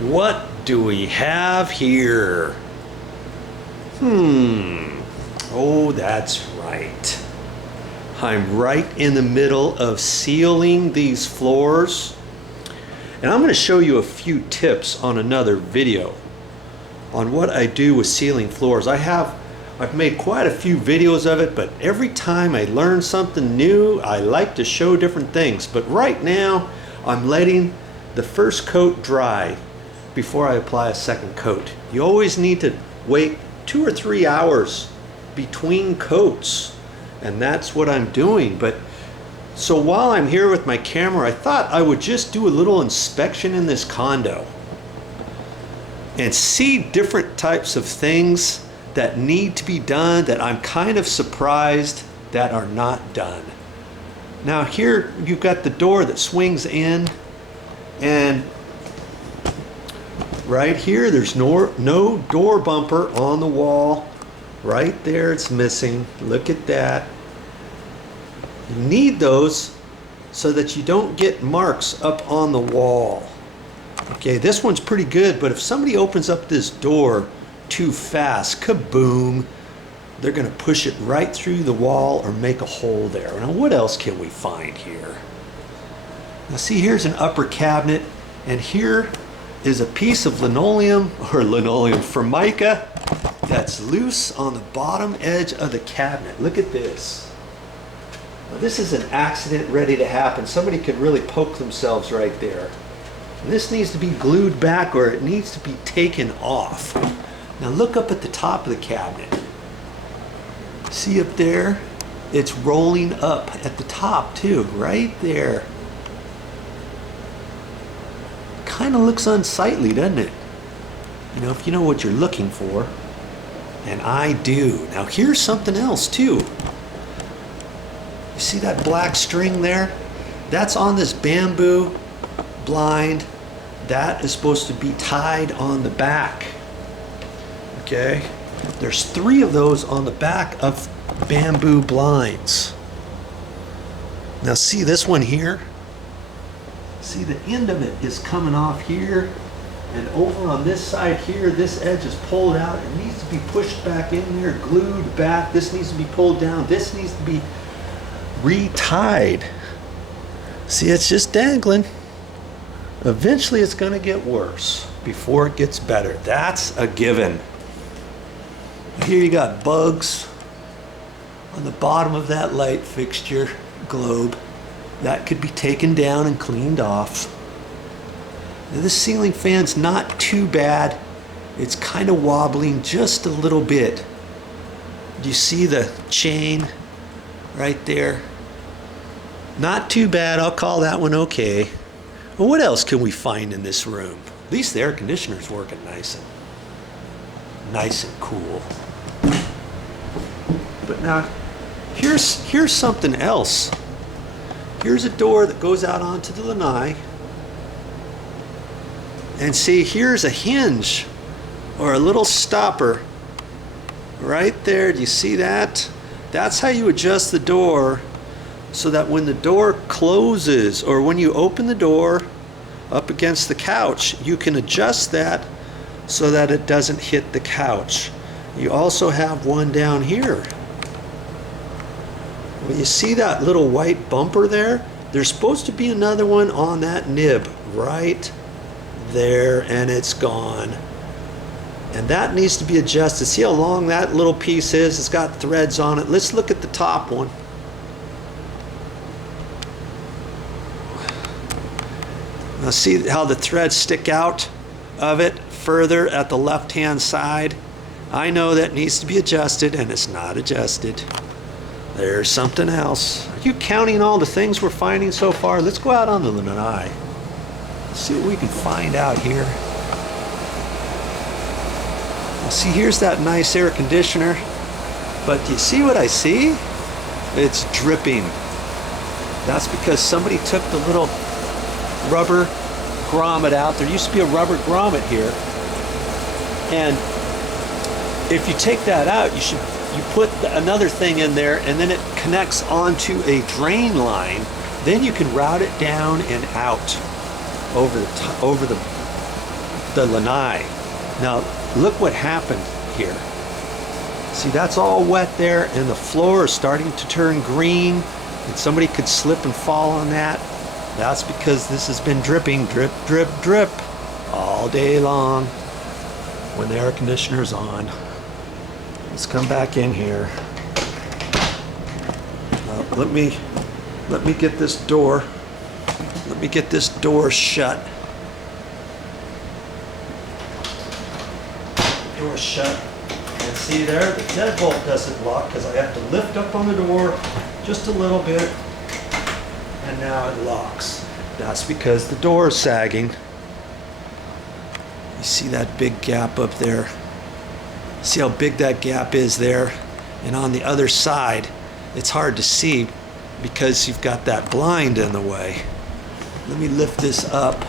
What do we have here? Oh, that's right. I'm right in the middle of sealing these floors. And I'm going to show you a few tips on another video on what I do with sealing floors. I've made quite a few videos of it, but every time I learn something new, I like to show different things. But right now, I'm letting the first coat dry before I apply a second coat. You always need to wait 2 or 3 hours between coats, and that's what I'm doing. But so while I'm here with my camera, I thought I would just do a little inspection in this condo and see different types of things that need to be done that I'm kind of surprised that are not done. Now here you've got the door that swings in, and right here there's no door bumper on the wall. Right there it's missing. Look at that. You need those so that you don't get marks up on the wall. Okay, this one's pretty good, but if somebody opens up this door too fast, kaboom, they're going to push it right through the wall or make a hole there. Now what else can we find here? Now see, here's an upper cabinet, and here is a piece of linoleum formica that's loose on the bottom edge of the cabinet. Look at this. Now, this is an accident ready to happen. Somebody could really poke themselves right there. And this needs to be glued back, or it needs to be taken off. Now look up at the top of the cabinet. See up there? It's rolling up at the top too, right there. Kind of looks unsightly, doesn't it? You know, if you know what you're looking for. And I do. Now here's something else too. You see that black string there? That's on this bamboo blind. That is supposed to be tied on the back. Okay? There's 3 of those on the back of bamboo blinds. Now see this one here? See, the end of it is coming off here, and over on this side here, this edge is pulled out. It needs to be pushed back in there, glued back. This needs to be pulled down. This needs to be re-tied. See, it's just dangling. Eventually it's going to get worse before it gets better. That's a given. Here you got bugs on the bottom of that light fixture globe. That could be taken down and cleaned off. Now this ceiling fan's not too bad. It's kind of wobbling just a little bit. Do you see the chain right there? Not too bad. I'll call that one okay. Well, what else can we find in this room? At least the air conditioner's working nice and cool. But now here's something else. Here's a door that goes out onto the lanai. And see, here's a hinge or a little stopper right there. Do you see that? That's how you adjust the door so that when the door closes, or when you open the door up against the couch, you can adjust that so that it doesn't hit the couch. You also have one down here. Well, you see that little white bumper there? There's supposed to be another one on that nib right there, and it's gone. And that needs to be adjusted. See how long that little piece is? It's got threads on it. Let's look at the top one. Now see how the threads stick out of it further at the left-hand side? I know that needs to be adjusted, and it's not adjusted. There's something else. Are you counting all the things we're finding so far? Let's go out on the lanai. Let's see what we can find out here. Well, see, here's that nice air conditioner. But do you see what I see? It's dripping. That's because somebody took the little rubber grommet out. There used to be a rubber grommet here. And if you take that out, you put another thing in there, and then it connects onto a drain line. Then you can route it down and out over the the lanai. Now look what happened here. See, that's all wet there, and the floor is starting to turn green, and somebody could slip and fall on that. That's because this has been dripping, drip, drip, drip, all day long when the air conditioner's on. Let's come back in here. Let me get this door. Let me get this door shut. Door shut. And see there, the deadbolt doesn't lock because I have to lift up on the door just a little bit, and now it locks. That's because the door is sagging. You see that big gap up there? See how big that gap is there? And on the other side, it's hard to see because you've got that blind in the way. Let me lift this up.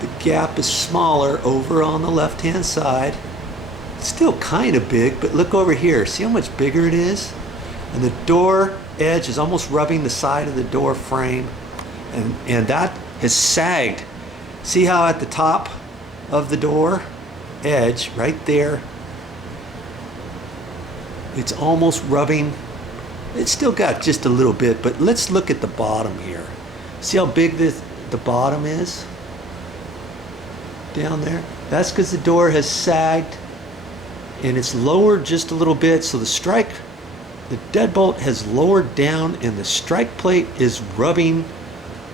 The gap is smaller over on the left-hand side. It's still kind of big, but look over here. See how much bigger it is? And the door edge is almost rubbing the side of the door frame. And that has sagged. See how at the top of the door edge, right there, it's almost rubbing. It's still got just a little bit, but let's look at the bottom here. See how big the bottom is? Down there? That's because the door has sagged and it's lowered just a little bit, so the deadbolt has lowered down and the strike plate is rubbing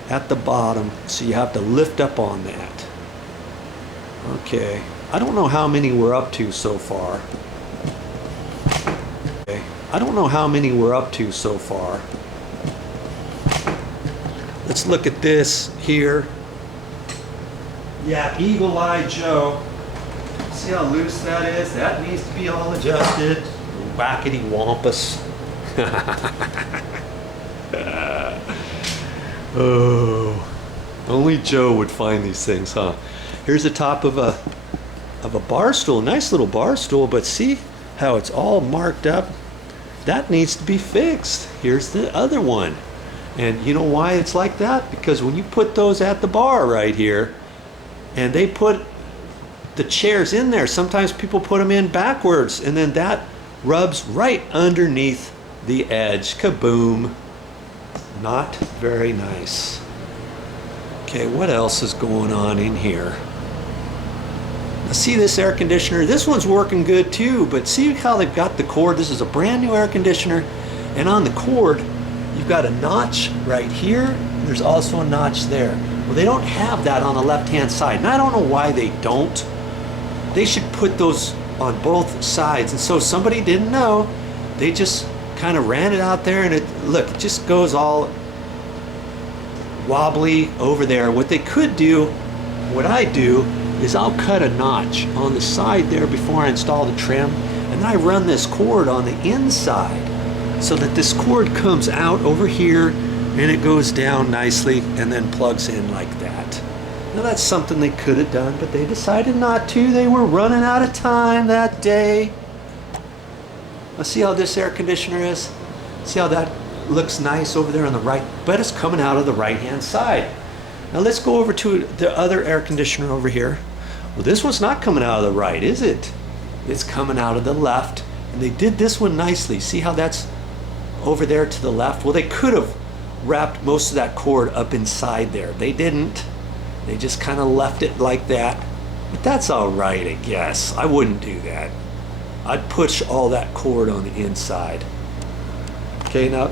at the bottom, so you have to lift up on that. Okay, I don't know how many we're up to so far. Okay, I don't know how many we're up to so far. Let's look at this here. Yeah, Eagle Eye Joe. See how loose that is? That needs to be all adjusted. Wackety wampus. Oh, only Joe would find these things, huh? Here's the top of a bar stool, nice little bar stool, but see how it's all marked up? That needs to be fixed. Here's the other one. And you know why it's like that? Because when you put those at the bar right here, and they put the chairs in there, sometimes people put them in backwards, and then that rubs right underneath the edge. Kaboom. Not very nice. Okay, what else is going on in here? Now see this air conditioner? This one's working good too, but see how they've got the cord? This is a brand new air conditioner, and on the cord, you've got a notch right here. There's also a notch there. Well, they don't have that on the left-hand side, and I don't know why they don't. They should put those on both sides, and so somebody didn't know. They just kind of ran it out there, and it just goes all wobbly over there. What they could do, what I do, is I'll cut a notch on the side there before I install the trim, and then I run this cord on the inside so that this cord comes out over here and it goes down nicely and then plugs in like that. Now that's something they could have done, but they decided not to. They were running out of time that day. Now see how this air conditioner is? See how that looks nice over there on the right, but it's coming out of the right-hand side. Now let's go over to the other air conditioner over here. Well, this one's not coming out of the right, is it? It's coming out of the left, and they did this one nicely. See how that's over there to the left? Well, they could have wrapped most of that cord up inside there. They didn't. They just kind of left it like that. But that's all right, I guess. I wouldn't do that. I'd push all that cord on the inside. Okay, now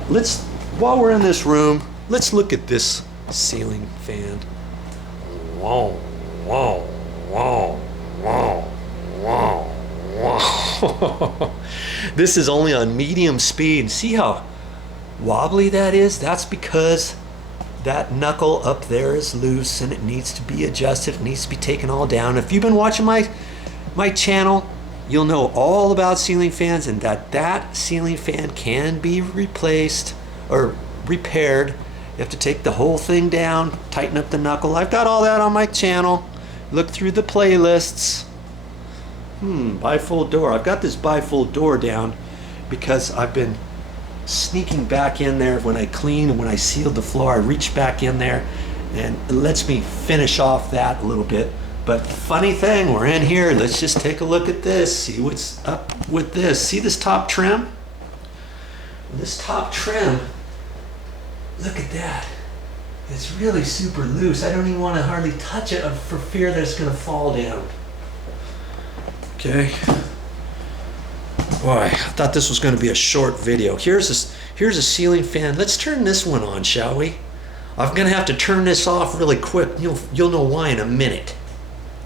while we're in this room, let's look at this ceiling fan. Whoa, whoa, whoa, whoa, whoa, whoa. This is only on medium speed. See how wobbly that is? That's because that knuckle up there is loose and it needs to be adjusted. It needs to be taken all down. If you've been watching my channel, you'll know all about ceiling fans, and that ceiling fan can be replaced or repaired. You have to take the whole thing down, tighten up the knuckle. I've got all that on my channel. Look through the playlists. Bifold door. I've got this bifold door down because I've been sneaking back in there when I clean and when I sealed the floor. I reach back in there and it lets me finish off that a little bit. But funny thing, we're in here, let's just take a look at this, see what's up with this. See this top trim? This top trim, look at that. It's really super loose. I don't even want to hardly touch it for fear that it's going to fall down. Okay. Boy, I thought this was going to be a short video. Here's a ceiling fan. Let's turn this one on, shall we? I'm going to have to turn this off really quick. You'll know why in a minute.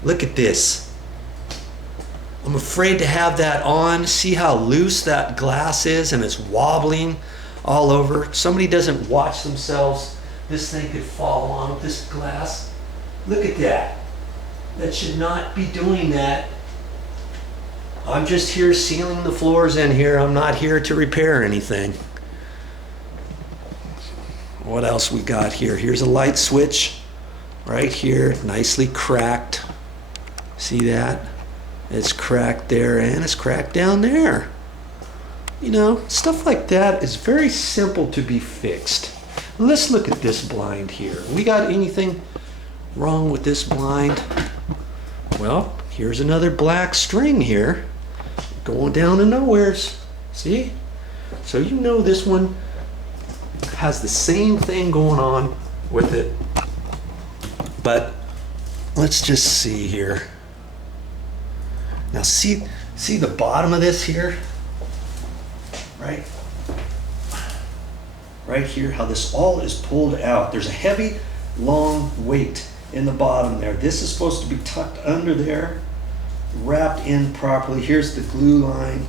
Look at this. I'm afraid to have that on. See how loose that glass is, and it's wobbling all over. Somebody doesn't watch themselves, this thing could fall on this glass. Look at that. That should not be doing that. I'm just here sealing the floors in here. I'm not here to repair anything. What else we got here? Here's a light switch right here, nicely cracked. See that? It's cracked there and it's cracked down there. You know, stuff like that is very simple to be fixed. Let's look at this blind here. We got anything wrong with this blind? Well, here's another black string here going down to nowheres. See? So you know this one has the same thing going on with it. But let's just see here. Now see the bottom of this here? Right here, how this all is pulled out. There's a heavy, long weight in the bottom there. This is supposed to be tucked under there, wrapped in properly. Here's the glue line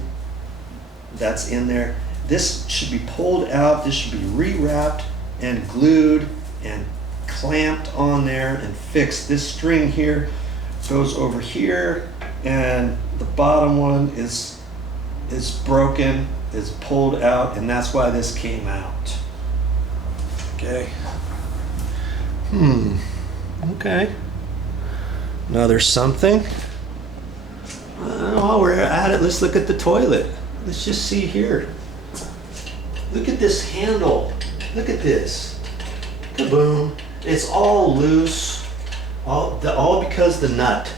that's in there. This should be pulled out. This should be rewrapped and glued and clamped on there and fixed. This string here goes over here, and the bottom one is broken, is pulled out, and that's why this came out. Okay. Okay. Now there's something. While we're at it, let's look at the toilet. Let's just see here. Look at this handle. Look at this. Kaboom. It's all loose. All because the nut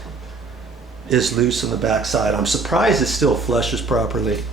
is loose on the back side. I'm surprised it still flushes properly.